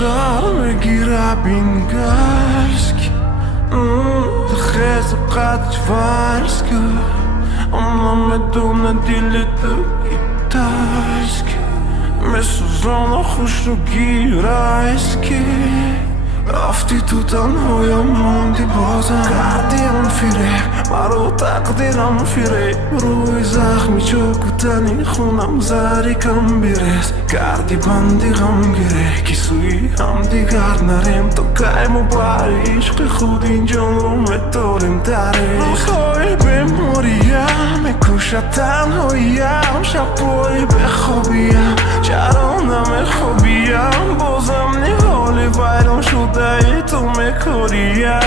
دارم بگیره بینگرسک خیز قدش فرس که اونم بدون دیلی ترسک مثل زن خوش رو گیرست که رفتی تو تنهایم موندی بازم کردیم فریب مرا تقدیرم فریب روی زخمی چوکتنی خونم زری کم بیرس کردی بندی غم گیره که سوی هم دیگر نریم تو کیم و بری عشق خود این جان رو متاریم داره روزهای بیماریم میکشد تنهاییم شبایی بخوابیم چرا نمیخوابیم بازم نهالی ویران شده ای تو میکاریم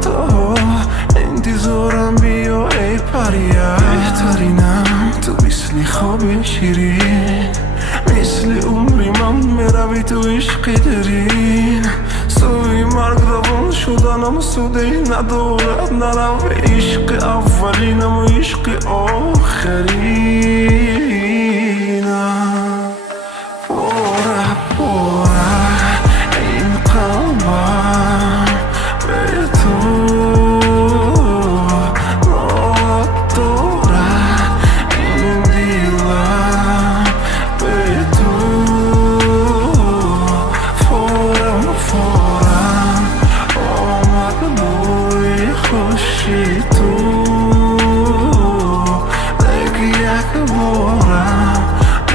تو انتظارم بیا ای پریم بهترینم تو مثل خواب شیرین مثل عمری من میروی تو عشق درین سوی مرگ روان شدنم سودی ندارد نرم به عشق اولینم و عشق آخرینم پره این قلبم به تو ندارد این دیلم به تو فورم آمد بوی خوشی تو دیگه یک بارم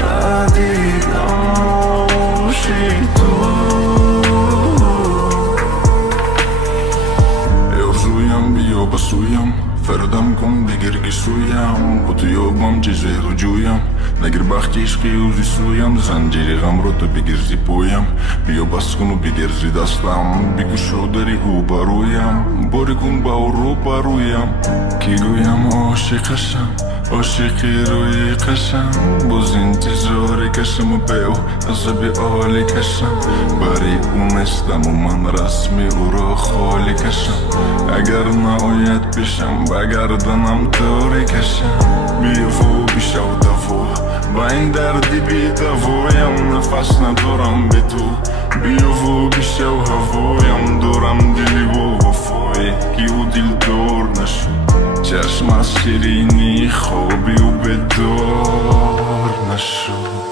ندیدم موشی تو ارزویم بیا بسویم فردم کن بگیر سویم با تو یابم چیزی رو جویم نگر بخت عشقی اوزی سویم زنجیری غم رو تو بگرزی پویم بیا بس کن و بگرزی دستم بگو شودری او برویم باری کن با او رو برویم کی گویم عاشقشم عاشقی روی قشم باز انتظاری کشم و به او عذبی عالی کشم برای او نستم و من رسمی او را خالی کشم اگر نهایت بشم بگردنم طوری کشم بیا و بیشو دفو با این دردی بی دوایم نفس ندارم به تو بیا و بیشو هوایم دارم دلی و وفایی که او دل دور نشد چشم از شیرینی خوابی و بدار نشد